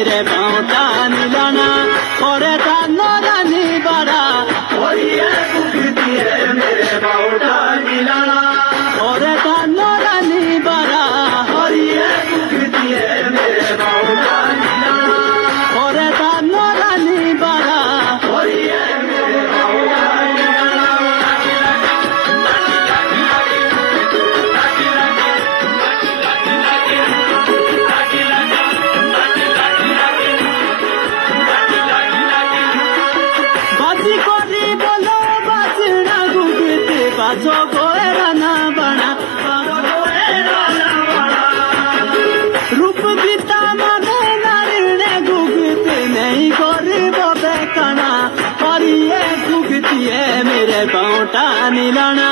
मेरे बाउटा नीलाना और तानो रानी बड़ा और ये कुकती है मेरे बाउटा नीलाना और तानो रानी बड़ा और ये कुकती है मेरे बाउटा नीलाना और तानो रानी बड़ा और ये मेरे बाउटा बाजी कोरी बोलो बाजना गुगते बाजो गोएरा ना बना रूप गीता माने नारिणे गुगते नहीं गोरी बोबे कना और ये गुगती है मेरे बाउटा नीलाना